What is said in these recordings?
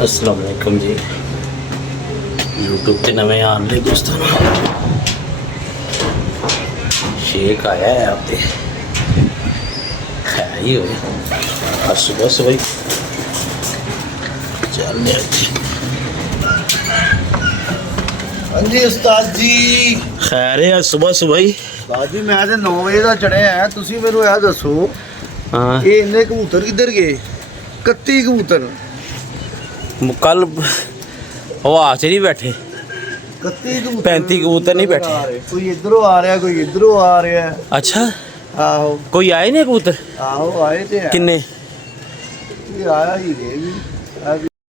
अस्सलाम वालेकुम जी। यूट्यूब पे नवे आन ले दोस्तों, शेख आया है आप है ही हो आज सुबह सुबह चल जी। हाँ जी उस्ताद जी। खैर है आज सुबह सुबह ही उस्ताद जी मैं तो 9 ਵਜੇ ਦਾ ਚੜਿਆ ਆ। ਤੁਸੀਂ ਮੈਨੂੰ ਇਹ ਦੱਸੋ हाँ ਇਹ ਇੰਨੇ ਕਬੂਤਰ ਕਿੱਧਰ ਗਏ? 31 ਕਬੂਤਰ कल हवा च नहीं बैठे 31 ਕਬੂਤਰ 35 ਕਬੂਤਰ ਨਹੀਂ ਬੈਠੇ। ਕੋਈ ਇਧਰੋਂ ਆ ਰਿਹਾ ਕੋਈ ਇਧਰੋਂ ਆ ਰਿਹਾ। अच्छा ਆਹੋ कोई आए नहीं कबूतर ਆਹੋ ਆਏ ਤੇ ਹੈ। किन्ने ਇਹ ਆਇਆ ਹੀ ਰੇ ਵੀ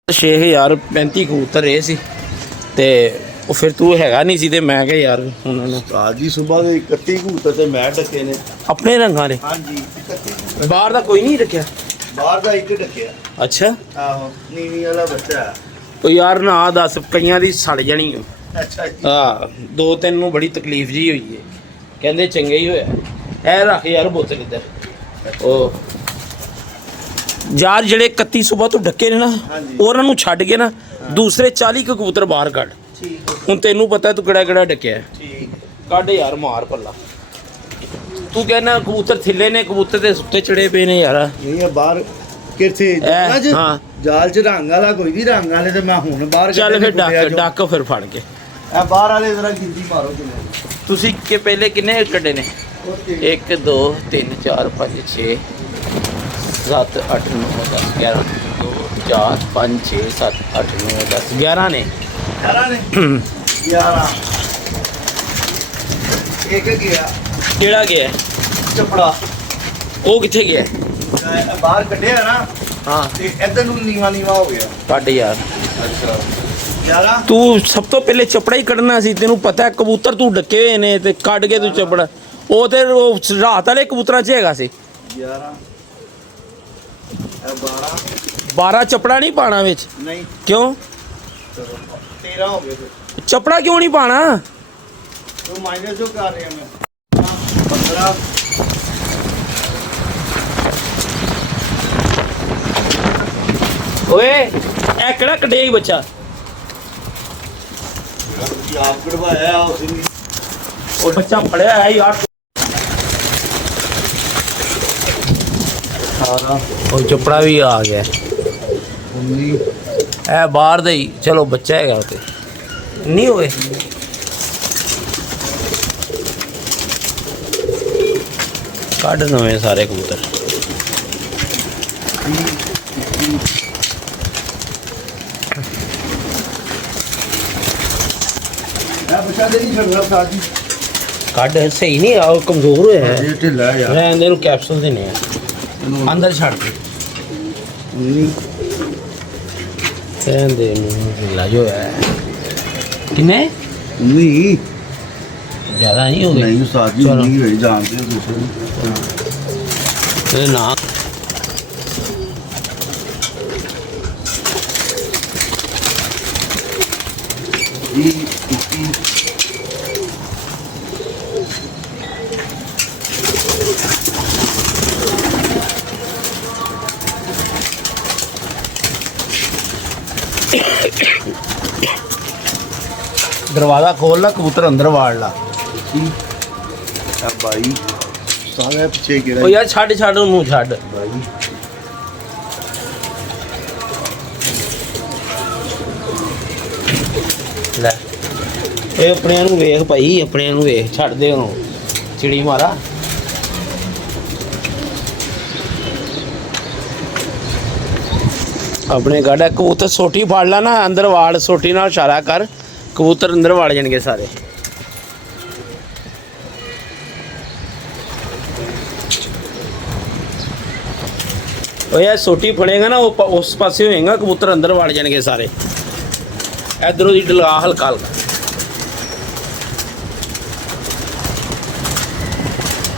6000 35 ਕਬੂਤਰ ਰਹੇ ਸੀ ਤੇ ਉਹ ਫਿਰ ਤੂੰ ਹੈਗਾ ਨਹੀਂ ਸੀ ਤੇ ਮੈਂ ਕਿਹਾ ਯਾਰ ਉਹਨਾਂ ਨੂੰ ਉਸਤਾਦ ਜੀ ਸਵੇਰ ਦੇ 31 ਕਬੂਤਰ ਤੇ ਮੈਂ ਡੱਕੇ ਨੇ। ਆਪਣੇ ਰੰਗਾਂ ਦੇ ਹਾਂਜੀ 31 ਕਬੂਤਰ। ਬਾਹਰ ਦਾ ਕੋਈ ਨਹੀਂ ਰੱਖਿਆ। ਬਾਹਰ ਦਾ ਇੱਕ ਡੱਕਿਆ। ਅੱਛਾ ਆਹੋ ਨੀਵੀਂ ਵਾਲਾ ਬੱਚਾ। ਉਹ ਯਾਰ ਨਾ ਦੱਸ ਕਈਆਂ ਦੀ ਸੜ ਜਾਣੀ ਅੱਛਾ ਜੀ। ਹਾਂ ਦੋ ਤਿੰਨ ਨੂੰ ਬੜੀ ਤਕਲੀਫ ਜੀ ਹੋਈ ਹੈ ਕਹਿੰਦੇ ਚੰਗਾ ਹੀ ਹੋਇਆ। ਇਹ ਰੱਖ ਯਾਰ ਬੋਤਲ ਇੱਧਰ। ਉਹ ਯਾਰ ਜਿਹੜੇ 31 ਸਵੇਰ ਤੋਂ ਡੱਕੇ ਨੇ ਨਾ ਹਾਂਜੀ। ਉਹਨਾਂ ਨੂੰ ਛੱਡ ਕੇ ਨਾ ਦੂਸਰੇ 40 ਕੁ ਕਬੂਤਰ ਬਾਹਰ ਕੱਢ। ਠੀਕ ਹੁਣ ਤੈਨੂੰ ਪਤਾ ਤੂੰ ਕਿਹੜਾ ਕਿਹੜਾ ਡੱਕਿਆ ਠੀਕ। ਕੱਢ ਯਾਰ ਮਾਰ ਪੱਲਾ। ਤੂੰ ਕਹਿੰਦਾ ਕਬੂਤਰ ਥਿੱਲੇ ਨੇ ਕਬੂਤਰ ਦੇ ਸੁੱਤੇ ਚੜੇ ਪਏ ਨੇ ਯਾਰ। ਨਹੀਂ ਇਹ ਬਾਹਰ ਕਿੱਥੇ ਇਹ, ਹਾਂ। ਜਾਲ ਚ ਰੰਗ ਵਾਲਾ ਕੋਈ ਨਹੀਂ। ਰੰਗ ਵਾਲੇ ਤੇ ਮੈਂ ਹੁਣ ਬਾਹਰ ਚੱਲ ਕੱਢੇ ਫਿਰ ਨੇ ਡੱਕ ਡੱਕ ਫਿਰ ਫੜ ਕੇ। ਇਹ ਬਾਹਰ ਵਾਲੇ ਜ਼ਰਾ ਗਿਣਤੀ ਮਾਰੋ ਕਿੰਨੇ। ਤੁਸੀਂ ਕਿ ਪਹਿਲੇ ਕਿੰਨੇ ਕੱਢੇ ਨੇ? 1 2 3 4 5 6 7 8 9 10 11 2 4 5 6 7 8 9 10 11 ਨੇ। 11 ਨੇ 11 ਇੱਕ ਗਿਆ ਕਿਹੜਾ ਗਿਆ? ਚਪੜਾ। ਉਹ ਕਿੱਥੇ ਗਿਆ? ਇਹ ਬਾਹਰ ਕੱਢਿਆ ਨਾ ਹਾਂ ਤੇ ਇੱਧਰ ਨੂੰ ਨੀਵਾ ਨੀਵਾ ਹੋ ਗਿਆ। ਕੱਢ ਯਾਰ। ਅੱਛਾ 11 ਤੂੰ ਸਭ ਤੋਂ ਪਹਿਲੇ ਚਪੜਾ ਹੀ ਕੱਢਣਾ ਸੀ। ਤੈਨੂੰ ਪਤਾ ਹੈ ਕਬੂਤਰ ਤੂੰ ਡੱਕੇ ਹੋਏ ਨੇ ਤੇ ਕੱਢ ਕੇ ਤੂੰ ਚਪੜਾ। ਉਹ ਤੇ ਉਹ ਰਾਤ ਵਾਲੇ ਕਬੂਤਰਾਂ 'ਚ ਹੈਗਾ ਸੀ। 11 ਇਹ 12 ਚਪੜਾ ਨਹੀਂ ਪਾਣਾ ਵਿੱਚ। ਨਹੀਂ ਕਿਉਂ? 13 ਹੋ ਗਏ ਫਿਰ। ਚਪੜਾ ਕਿਉਂ ਨਹੀਂ ਪਾਣਾ? ਉਹ ਮਾਈਨਸ ਜੋ ਕਰ ਰਿਹਾ ਮੈਂ 15 ਓਏ ਇਹ ਕਿਹੜਾ ਕੱਢਿਆ ਬੱਚਾ? ਤੁਸੀਂ ਆਪ ਕਢਵਾਇਆ ਉਸ ਨੇ। ਉਹ ਬੱਚਾ ਫੜਿਆ ਹੈ ਯਾਰ। ਸਾਰਾ ਉਹ ਚਪੜਾ ਵੀ ਆ ਗਿਆ। 19 ਇਹ ਬਾਹਰ ਦਾ ਹੀ ਚਲੋ ਬੱਚਾ ਹੈਗਾ ਉਹ ਤੇ ਨਹੀਂ ਹੋਏ। ਕੱਢ ਨਵੇਂ ਸਾਰੇ ਕਬੂਤਰ। ਇਹ ਬੱਚਾ ਦੇ ਨਹੀਂ ਛੱਡਦਾ ਉਸਤਾਦ ਜੀ। ਕੱਢ ਸਹੀ ਨਹੀਂ ਆ ਉਹ ਕਮਜ਼ੋਰ ਹੋਇਆ ਹੈ। ਇਹ ਢਿੱਲਾ ਯਾਰ। ਰਹਿਣ ਦੇ ਇਹਨੂੰ ਕੈਪਸੂਲ ਦੇਣੇ ਆ ਅੰਦਰ ਛੱਡ ਦੇ। 19 ਰਹਿਣ ਦੇ ਇਹਨੂੰ ਢਿੱਲਾ ਜੋ ਹੈ। ਕਿੰਨੇ ਨਹੀਂ ਜ਼ਿਆਦਾ ਨਹੀਂ ਹੋ ਗਏ? ਨਹੀਂ ਉਸਤਾਦ ਜੀ ਚਲੋ। ਨਹੀਂ ਹੋਈ ਜਾਣਦੇ ਹੋ ਤੁਸੀਂ। ਇਹ ਨਾ ਜੀ 21 ਦਰਵਾਜ਼ਾ ਖੋਲ ਲਾ ਕਬੂਤਰ ਅੰਦਰ ਵਾੜ ਲਾ। ਆ ਬਾਈ ਸਾਰੇ ਪਿੱਛੇ ਉਹ ਕਿਹੜਾ ਯਾਰ ਛੱਡ ਛੱਡ ਉਹਨੂੰ ਛੱਡ। ਬਾਈ ਲੈ ਇਹ ਆਪਣਿਆਂ ਨੂੰ ਵੇਖ ਭਾਈ ਆਪਣਿਆਂ ਨੂੰ ਵੇਖ ਛੱਡ ਦੇ ਉਹਨੂੰ ਚਿੜੀ ਮਾਰਾ। ਆਪਣੇ ਗਾੜਾ ਕਬੂਤਰ ਸੋਟੀ ਫੜ ਲਾ ਨਾ ਅੰਦਰ ਵਾੜ। ਸੋਟੀ ਨਾਲ ਇਸ਼ਾਰਾ ਕਰ ਕਬੂਤਰ ਅੰਦਰ ਵੜ ਜਾਣਗੇ ਸਾਰੇ। ਉਹ ਯਾਰ ਸੋਟੀ ਫੜੇਗਾ ਨਾ ਉਹ ਉਸ ਪਾਸੇ ਹੋਏਗਾ ਕਬੂਤਰ ਅੰਦਰ ਵੜ ਜਾਣਗੇ ਸਾਰੇ। ਇਧਰੋਂ ਦੀ ਡਲਾ ਹਲਕਾ ਹਲਕਾ।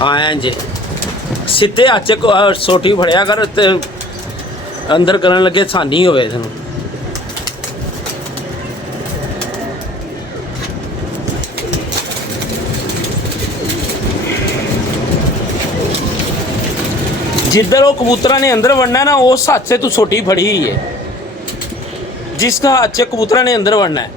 ਹਾਂ ਜੀ ਸਿੱਧੇ ਹੱਥ 'ਚ ਸੋਟੀ ਫੜਿਆ ਕਰ ਤੇ ਅੰਦਰ ਕਰਨ ਲੱਗੇ ਸਾਨੀ ਹੋਵੇ ਤੈਨੂੰ। जिधर वो कबूतरा ने अंदर वड़ना ना उस हाथ से तू सोटी फड़ी हुई है। जिसका अच्छे कबूतरा ने अंदर बढ़ना है।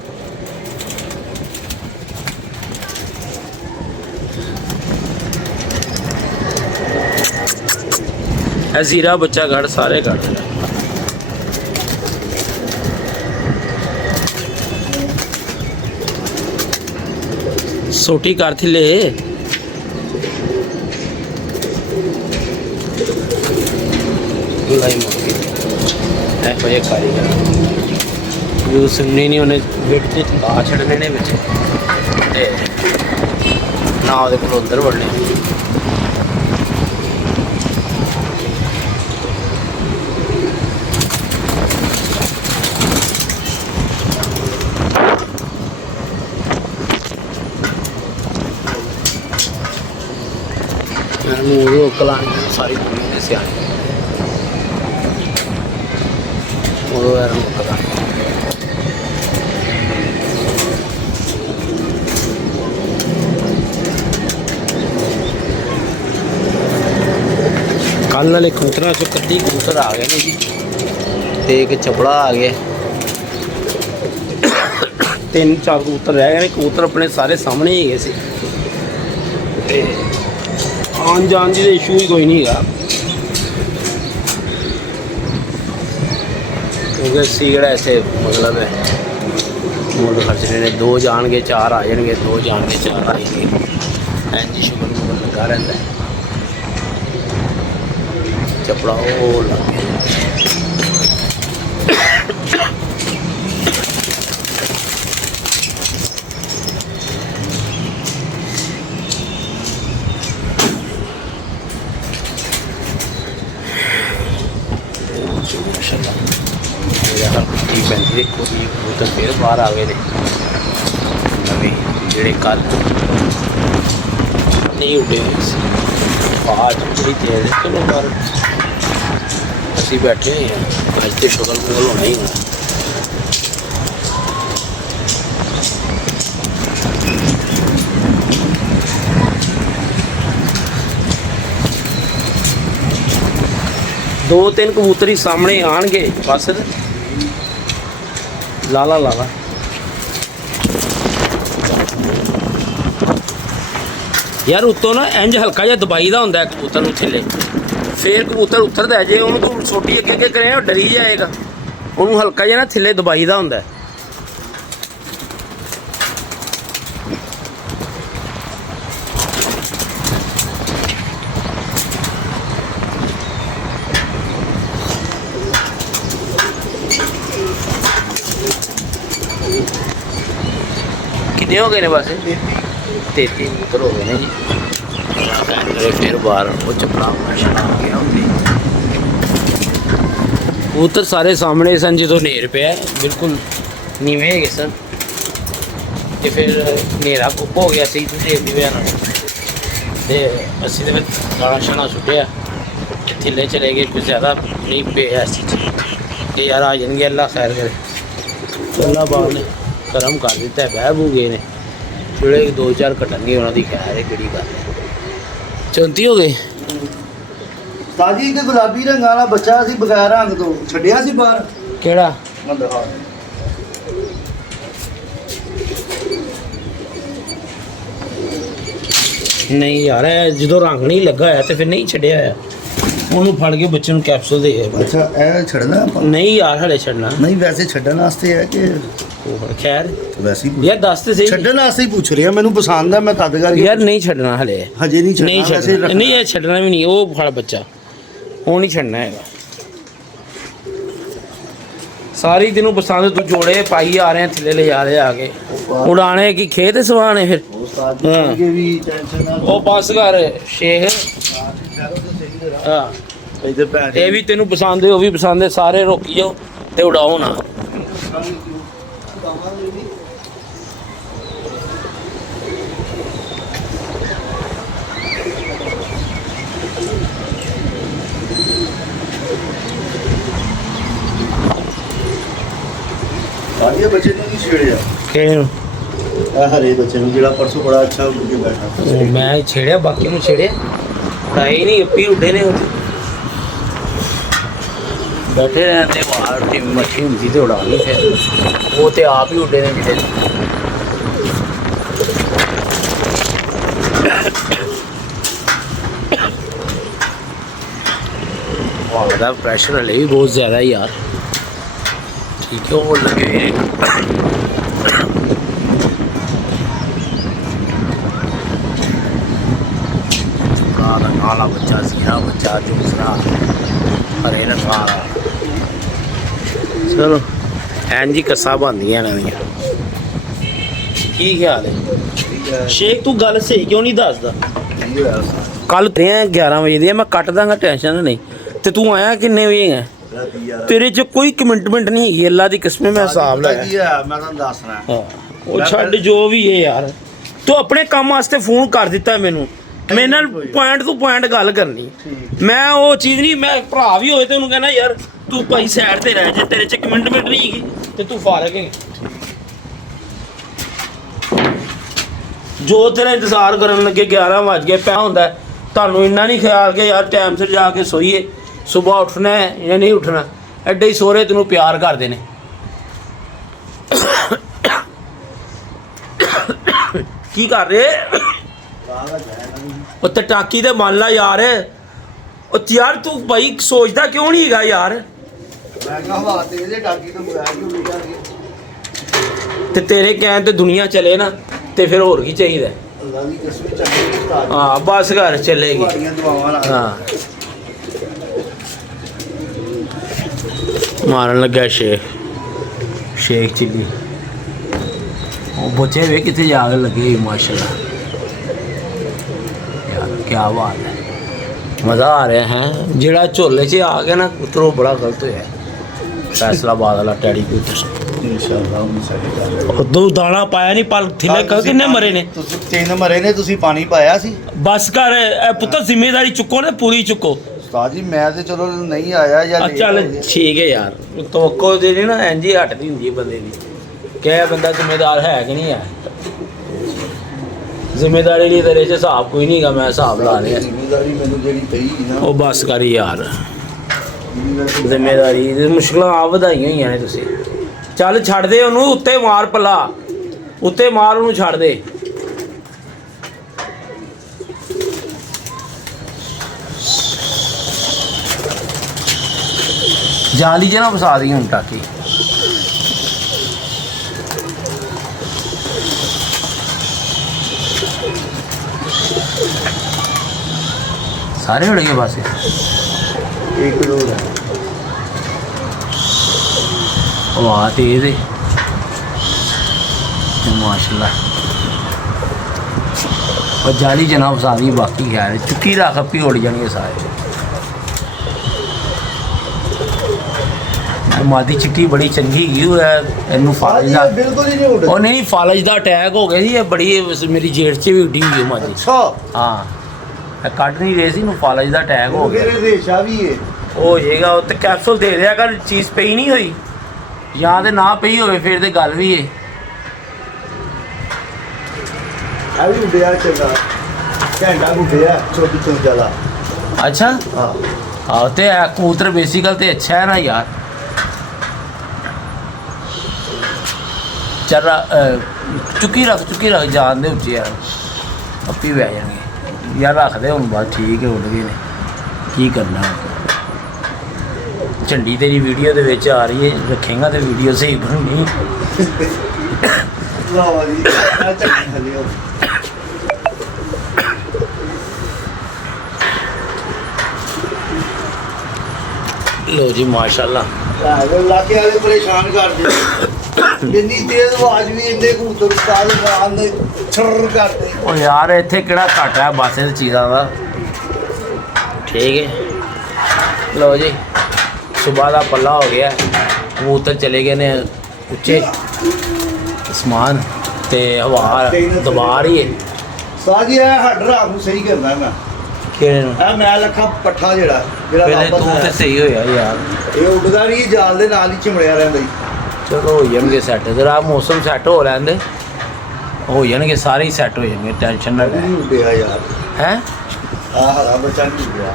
जीरा बच्चा गढ़ सारे गढ़ सोटी कर थी ले सुननी नहीं उन्हें बेट ला छड़ने ने बिच ना वो को अंदर बढ़ने कला सारी दुनिया से आने कल वाले कबूतर चो कद्दी कबूतर आ गए जी ते एक चपड़ा आ गया 3-4 कबूतर रह गए कबूतर अपने सारे सामने ही गए सी आन जान जी इशू ही कोई नहीं है क्योंकि सीगड़ा ऐसे मतलब है मुल खर्चने ने 2 जाएंगे 4 आ जाएंगे 2 जाएंगे 4 आ जाएंगे इंज शुगर मुगर लगा रहता है चपड़ा वो लग गया देखो जी कबूतर फिर बाहर आ गए नवे जोड़े कल नहीं उड़े आज बड़ी तेज है चलो पर असी बैठे हुए हैं अज तो शुगल मुगल होना ही होना दो तीन कबूतर ही सामने आएंगे बस लाला लाला यार उत्तों ना इंज हल्का जिहा दबाई दा हुंदा कबूतर नूं थल्ले फिर कबूतर उतरदा है जे उहनूं तूं छोटी अगे अगे करें डरी जाएगा उहनूं हल्का जिहा ना थल्ले दबाई दा हुंदा कितने हो गए ने बस 33 कबूतर हो गए ने जी फिर बाहर वो चपड़ा आ गया कबूतर सारे सामने सन जो नेर पे बिल्कुल नीवे है सन ते फिर नेरा कुप हो गया सी दी वजह ते असी तो गाना शाना सुटिया थल्ले चले गए कुछ ज़्यादा नहीं पे ऐसी चीज यार आ जाएंगे अल्लाह खैर करे अल्लाह बाब ने करम कर दिता है बह बू गए ने थोड़े 2-4 कटनगे उन्होंने खैर है कि गल 34 हो गए ताजी एक गुलाबी रंग वाला बच्चा सी बगैर रंग तो छड्डिया सी बाहर केड़ा नहीं यार जो रंग नहीं लगा है तो फिर नहीं छड्डिया है ਉਹਨੂੰ ਫੜ ਕੇ ਬੱਚੇ ਨੂੰ ਕੈਪਸੂਲ ਦੇ ਅੱਛਾ ਇਹ ਛੱਡਣਾ ਆਪਾਂ ਨਹੀਂ ਯਾਰ ਹਲੇ ਛੱਡਣਾ ਨਹੀਂ ਵੈਸੇ ਛੱਡਣ ਵਾਸਤੇ ਹੈ ਕਿ ਖੈਰ ਵੈਸੇ ਹੀ ਯਾਰ ਦੱਸ ਤੇ ਸਹੀ ਛੱਡਣ ਵਾਸਤੇ ਹੀ ਪੁੱਛ ਰਿਹਾ ਮੈਨੂੰ ਪਸੰਦ ਆ ਮੈਂ ਤਦ ਕਰ ਯਾਰ ਨਹੀਂ ਛੱਡਣਾ ਹਲੇ ਹਜੇ ਨਹੀਂ ਛੱਡਣਾ ਵੈਸੇ ਨਹੀਂ ਇਹ ਛੱਡਣਾ ਵੀ ਨਹੀਂ ਉਹ ਫੜ ਬੱਚਾ ਉਹ ਨਹੀਂ ਛੱਡਣਾ ਹੈਗਾ ਸਾਰੀ ਤੈਨੂੰ ਪਸੰਦ ਤੂੰ ਜੋੜੇ ਪਾਈ ਆ ਰਹੇ ਥੱਲੇ ਲੈ ਜਾ ਰਹੇ ਆ ਕੇ ਉਡਾਣੇ ਕੀ ਖੇਤ ਸਵਾਣੇ ਫਿਰ ਵੀ ਟੈਨਸ਼ਨ ਨਾ ਉਹ ਬਸ ਕਰ ਸ਼ੇਖ ਹਾਂ ਇਧਰ ਪੈ ਇਹ ਵੀ ਤੈਨੂੰ ਪਸੰਦ ਹੈ ਉਹ ਵੀ ਪਸੰਦ ਹੈ ਸਾਰੇ ਰੋਕੀ ਜਾਓ ਤੇ ਉਡਾਓ ਨਾ ਸਾਡੀਆਂ ਬੱਚੇ ਨੂੰ ਨਹੀਂ ਛੇੜਿਆ ਕਿਹੜੇ ਨੂੰ ਆ ਹਰੇ ਬੱਚੇ ਨੂੰ ਜਿਹੜਾ ਪਰਸੋਂ ਬੜਾ ਅੱਛਾ ਉੱਡ ਕੇ ਬੈਠਾ ਮੈਂ ਛੇੜਿਆ ਬਾਕੀ ਨੂੰ ਛੇੜਿਆ ਤਾਂ ਹੀ ਨਹੀਂ ਅੱਪੀ ਉੱਡੇ ਨੇ ਬੈਠੇ ਰਹਿੰਦੇ ਬਾਹਰ ਟੀਮ ਮੱਛੀ ਹੁੰਦੀ ਤੇ ਉਡਾ ਲਈ ਫਿਰ ਉਹ ਤੇ ਆਪ ਹੀ ਉੱਡੇ ਨੇ ਜਿਹੜੇ ਵਾਹ ਦਾ ਪ੍ਰੈਸ਼ਰ ਹਲੇ ਵੀ ਬਹੁਤ ਜ਼ਿਆਦਾ ਯਾਰ ਠੀਕ ਹੈ ਉਹ ਲੱਗੇ काला बच्चा सीरा बच्चा दूसरा हरे रंग वाला चलो ਐਨ ਜੀ ਕੱਸਾਂ ਬਣਦੀਆਂ ਇਹਨਾਂ ਦੀਆਂ ਕੀ ਖਿਆਲ ਹੈ ਸ਼ੇਖ ਤੂੰ ਗੱਲ ਸਹੀ ਕਿਉਂ ਨਹੀਂ ਦੱਸਦਾ ਕੱਲ ਤੇ 11 ਵਜੇ ਦੀ ਮੈਂ ਕੱਟ ਦਾਂਗਾ ਟੈਨਸ਼ਨ ਨਹੀਂ ਤੇ ਤੂੰ ਆਇਆ ਕਿੰਨੇ ਵਜੇ ਹੈ ਤੇਰੇ 'ਚ ਕੋਈ ਕਮਿਟਮੈਂਟ ਨਹੀਂ ਹੈਗੀ ਅੱਲਾ ਦੀ ਕਸਮ ਮੈਂ ਹਿਸਾਬ ਲਾਇਆ ਮੈਂ ਤੁਹਾਨੂੰ ਦੱਸ ਰਿਹਾ ਉਹ ਛੱਡ ਜੋ ਵੀ ਹੈ ਯਾਰ ਤੂੰ ਆਪਣੇ ਕੰਮ ਵਾਸਤੇ ਫੋਨ ਕਰ ਦਿੱਤਾ ਮੈਨੂੰ ਮੇਰੇ ਨਾਲ ਪੁਆਇੰਟ ਤੋਂ ਪੁਆਇੰਟ ਗੱਲ ਕਰਨੀ ਮੈਂ ਉਹ ਚੀਜ਼ ਨਹੀਂ ਮੈਂ ਭਰਾ ਵੀ ਹੋਏ ਤੇ ਉਹਨੂੰ ਕਹਿਣਾ ਯਾਰ ਤੂੰ ਭਾਈ ਸਾਈਡ ਤੇ ਰਹਿ ਜੇ ਤੇਰੇ 'ਚ ਕਮਿਟਮੈਂਟ ਨਹੀਂ ਹੈਗੀ ਤੇ ਤੂੰ ਫਾਰਗ ਹੈ ਜੋ ਤੇਰਾ ਇੰਤਜ਼ਾਰ ਕਰਨ ਲੱਗੇ 11 ਵਜ ਗਏ ਪਿਆ ਹੁੰਦਾ ਤੁਹਾਨੂੰ ਇੰਨਾ ਨਹੀਂ ਖਿਆਲ ਕਿ ਯਾਰ ਟਾਈਮ ਸਿਰ ਜਾ ਕੇ ਸੋਈਏ ਸਵੇਰ ਉੱਠਣਾ ਹੈ ਜਾਂ ਨਹੀਂ ਉੱਠਣਾ ਐਡੇ ਹੀ ਸੋਹਰੇ ਤੈਨੂੰ ਪਿਆਰ ਕਰਦੇ ਨੇ ਕੀ ਕਰ ਰਹੇ ਉਹ ਤੇ ਟਾਕੀ ਤੇ ਮੰਨ ਲਾ ਯਾਰ ਉਹ ਯਾਰ ਤੂੰ ਭਾਈ ਸੋਚਦਾ ਕਿਉਂ ਨਹੀਂ ਹੈਗਾ ਯਾਰ ਮੈਂ ਕਿਹਾ ਹਵਾ ਤੇ ਇਹਦੇ ਟਾਕੀ ਤੋਂ ਬਗੈਰ ਕਿਉਂ ਨਹੀਂ ਜਾਂਦੀ ਤੇ ਤੇਰੇ ਕਹਿਣ ਤੇ ਦੁਨੀਆ ਚਲੇ ਨਾ ਤੇ ਫਿਰ ਹੋਰ ਕੀ ਚਾਹੀਦਾ ਅੱਲਾ ਦੀ ਕਸਮ ਚੱਲੇਗੀ ਹਾਂ ਬਸ ਘਰ ਚੱਲੇਗੀ ਤੁਹਾਡੀਆਂ ਦੁਆਵਾਂ ਨਾਲ ਹਾਂ ਮਾਰਨ ਲੱਗਾ ਸ਼ੇਖ ਚਿੱਲੀ ਉਹ ਬੱਚੇ ਵੇ ਕਿੱਥੇ ਜਾ ਕੇ ਲੱਗੇ ਮਾਸ਼ਾਅੱਲਾ ਯਾਰ ਕੀ ਬਾਤ ਹੈ ਮਜ਼ਾ ਆ ਰਿਹਾ ਹੈ ਜਿਹੜਾ ਝੋਲੇ 'ਚ ਆ ਗਿਆ ਨਾ ਉਤਰੋ ਬੜਾ ਗਲਤ ਹੋਇਆ ਫੈਸਲਾਬਾਦ ਵਾਲਾ ਟੈਡੀ ਕੋਈ ਇਨਸ਼ਾਅੱਲਾ ਉਦੋਂ ਦਾਣਾ ਪਾਇਆ ਨਹੀਂ ਪਲ ਥਿਲੇ ਕਿੰਨੇ ਮਰੇ ਨੇ ਤੁਸੀਂ 3 ਮਰੇ ਨੇ ਤੁਸੀਂ ਪਾਣੀ ਪਾਇਆ ਸੀ ਬਸ ਕਰ ਇਹ ਪੁੱਤਰ ਜ਼ਿੰਮੇਵਾਰੀ ਚੁੱਕੋ ਨਾ ਪੂਰੀ ਚੁੱਕੋ ਉਸਤਾਦ ਜੀ ਮੈਂ ਤੇ ਚਲੋ ਨਹੀਂ ਆਇਆ ਜਾਂ late ਚੱਲ ਹੋ ਗਿਆ। ਠੀਕ ਹੈ ਯਾਰ ਤੋਕੋ ਜਿਹੜੀ ਨਾ ਇੰਝ ਹੀ ਹਟਦੀ ਹੁੰਦੀ ਹੈ ਬੰਦੇ ਦੀ ਕਿਹ ਬੰਦਾ ਜ਼ਿੰਮੇਦਾਰ ਹੈ ਕਿ ਨਹੀਂ ਹੈ ਜ਼ਿੰਮੇਦਾਰੀ ਲਈ ਤੇਰੇ 'ਚ ਹਿਸਾਬ ਕੋਈ ਨਹੀਂਗਾ ਮੈਂ ਹਿਸਾਬ ਲਾ ਰਿਹਾ ਜ਼ਿੰਮੇਵਾਰੀ ਮੈਨੂੰ ਜਿਹੜੀ ਪਈ ਨਾ ਉਹ ਬਸ ਕਰ ਯਾਰ ਜ਼ਿੰਮੇਦਾਰੀ ਦੀ ਮੁਸ਼ਕਲਾਂ ਆ ਵਧਾਈਆਂ ਹੋਈਆਂ ਨੇ ਤੁਸੀਂ ਚੱਲ ਛੱਡ ਦੇ ਉਹਨੂੰ ਉੱਤੇ ਮਾਰ ਪੱਲਾ ਉੱਤੇ ਮਾਰ ਉਹਨੂੰ ਛੱਡ ਦੇ ਜਾਲੀ ਜੇ ਨਾ ਫਸਾ ਦੀ ਹੁਣ ਟਾਕੀ ਸਾਰੇ ਉੜ ਗਏ ਬਸ ਇੱਕ ਲੋੜ ਹੈ ਵਾਹ ਤੇਜ਼ ਹੈ ਮਾਸ਼ਾਅੱਲਾ ਉਹ ਜਾਲੀ ਜਨਾਬ ਸਾਰੀ ਬਾਕੀ ਖੈਰ ਚੁੱਕੀ ਰੱਖ ਆਪੀ ਉੜ ਜਾਣਗੇ ਸਾਰੇ ਮਾਦੀ ਚਿੱਟੀ ਬੜੀ ਚੰਗੀ ਗਈ ਉਹ ਇਹਨੂੰ ਫਾਲਜ ਦਾ ਬਿਲਕੁਲ ਹੀ ਨਹੀਂ ਉੱਡ ਉਹ ਨਹੀਂ ਫਾਲਜ ਦਾ ਅਟੈਕ ਹੋ ਗਿਆ ਸੀ ਇਹ ਬੜੀ ਮੇਰੀ ਜੇਠ 'ਚ ਵੀ ਉੱਡੀ ਹੋਈ ਮਾਦੀ ਅੱਛਾ ਹਾਂ ਇਹ ਕੱਢ ਨਹੀਂ ਰਹੇ ਸੀ ਨੂੰ ਫਾਲਜ ਦਾ ਅਟੈਕ ਹੋ ਗਿਆ ਮੇਰੇ ਰੇਸ਼ਾ ਵੀ ਹੈ ਹੋ ਜਾਏਗਾ ਉਹ ਤੇ ਕੈਪਸੂਲ ਦੇ ਦਿਆ ਕਰ ਚੀਜ਼ ਪਈ ਨਹੀਂ ਹੋਈ ਜਾਂ ਤੇ ਨਾ ਪਈ ਹੋਵੇ ਫਿਰ ਤੇ ਗੱਲ ਵੀ ਹੈ ਆ ਵੀ ਉੱਡਿਆ ਚੰਗਾ ਘੰਟਾ ਉੱਡਿਆ ਛੋਟੀ ਚੁੰਝ ਵਾਲਾ ਅੱਛਾ ਹਾਂ ਆਹ ਤੇ ਇਹ ਕਬੂਤਰ ਬੇਸਿਕਲ ਤੇ ਅੱਛਾ ਹੈ ਨਾ ਯਾਰ ਚੱਲ ਚੁੱਕੀ ਰੱਖ ਜਾਣ ਦੇ ਉੱਚੇ ਯਾਰ ਆਪੀ ਬਹਿ ਜਾਣਗੇ ਯਾਰ ਰੱਖਦੇ ਹੁਣ ਬਸ ਠੀਕ ਹੈ ਉੱਡ ਗਏ ਨੇ ਕੀ ਕਰਨਾ ਝੰਡੀ ਤੇਰੀ ਵੀਡੀਓ ਦੇ ਵਿੱਚ ਆ ਰਹੀ ਹੈ ਰੱਖੇਗਾ ਤੇ ਵੀਡੀਓ ਸਹੀ ਬਣਨੀ ਵਾਹ ਜੀ ਆ ਚੱਕੀ ਥੱਲੇ ਹੋ ਲੋ ਜੀ ਮਾਸ਼ਾਅੱਲਾ ਇਲਾਕੇ ਵਾਲੇ ਪਰੇਸ਼ਾਨ ਕਰਦੇ ਇੰਨੀ ਤੇਜ਼ ਆਵਾਜ਼ ਵੀ ਇੰਨੇ ਕਬੂਤਰ ਉਸਤਾਦ ਆਂਦੇ ਛਰ ਕਰਦੇ ਉਹ ਯਾਰ ਇੱਥੇ ਕਿਹੜਾ ਘੱਟ ਹੈ ਬਸ ਇਹ ਚੀਜ਼ਾਂ ਦਾ ਠੀਕ ਹੈ ਲੋ ਜੀ ਸੁਬਾਹ ਦਾ ਪੱਲਾ ਹੋ ਗਿਆ ਕਬੂਤਰ ਚਲੇ ਗਏ ਨੇ ਉੱਚੇ ਅਸਮਾਨ ਤੇ ਹਵਾ ਦਬਾ ਰਹੀ ਹੈ ਸਾਜੀ ਇਹ ਹੱਡ ਰਾਤ ਨੂੰ ਸਹੀ ਕਰਦਾ ਮੈਂ ਕਿਹੜੇ ਨੂੰ ਇਹ ਮੈਂ ਲੱਖਾ ਪੱਠਾ ਜਿਹੜਾ ਪਹਿਲੇ ਵਾਪਸ ਤੂੰ ਤੇ ਆਇਆ। ਸਹੀ ਹੋਇਆ ਯਾਰ ਇਹ ਉੱਡਦਾ ਨਹੀਂ ਜਾਲ ਦੇ ਨਾਲ ਹੀ ਚਿਮੜਿਆ ਰਹਿੰਦਾ ਜੀ ਚਲੋ ਹੋ ਜਾਣਗੇ ਸੈੱਟ ਜਰਾ ਮੌਸਮ ਸੈੱਟ ਹੋ ਲੈਂਦੇ ਹੋ ਜਾਣਗੇ ਸਾਰੇ ਹੀ ਸੈੱਟ ਹੋ ਜਾਣਗੇ ਟੈਨਸ਼ਨ ਨਾ ਲੈ ਨਹੀਂ ਉੱਡਿਆ ਯਾਰ ਹੈ ਆ ਹਰਾ ਬੱਚਾ ਨਹੀਂ ਉੱਡਿਆ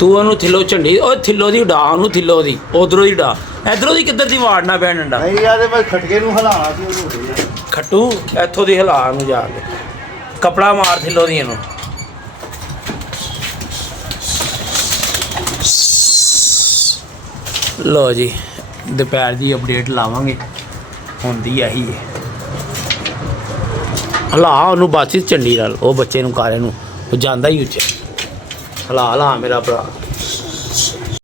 ਤੂੰ ਉਹਨੂੰ ਥਿੱਲੋ ਝੰਡੀ ਉਹ ਥਿੱਲੋ ਦੀ ਉਡਾ ਉਹਨੂੰ ਥਿੱਲੋ ਦੀ ਉਧਰੋਂ ਦੀ ਉਡਾ ਇਧਰੋਂ ਦੀ ਕਿੱਧਰ ਦੀ ਵਾੜਨਾ ਪਿਆ ਡੰਡਾ ਨਹੀਂ ਯਾਰ ਮੈਂ ਖਟਕੇ ਨੂੰ ਹਲਾਣਾ ਸੀ ਉਹਨੂੰ ਹੋ ਗਿਆ ਖੱਟੂ ਇੱਥੋਂ ਦੀ ਹਿਲਾ ਨੂੰ ਜਾ ਕੇ ਕਪੜਾ ਮਾਰ ਥਿੱਲੋ ਦੀ ਇਹਨੂੰ ਲੋ ਜੀ ਦੁਪਹਿਰ ਦੀ ਅਪਡੇਟ ਲਾਵਾਂਗੇ ਹੁੰਦੀ ਆਹੀ ਹੈ ਹਲਾ ਉਹਨੂੰ ਬਾਚੀ ਝੰਡੀ ਨਾਲ ਉਹ ਬੱਚੇ ਨੂੰ ਕਾਰੇ ਨੂੰ ਉਹ ਜਾਂਦਾ ਹੀ ਉੱਚੇ ਹਲਾ ਮੇਰਾ ਭਰਾ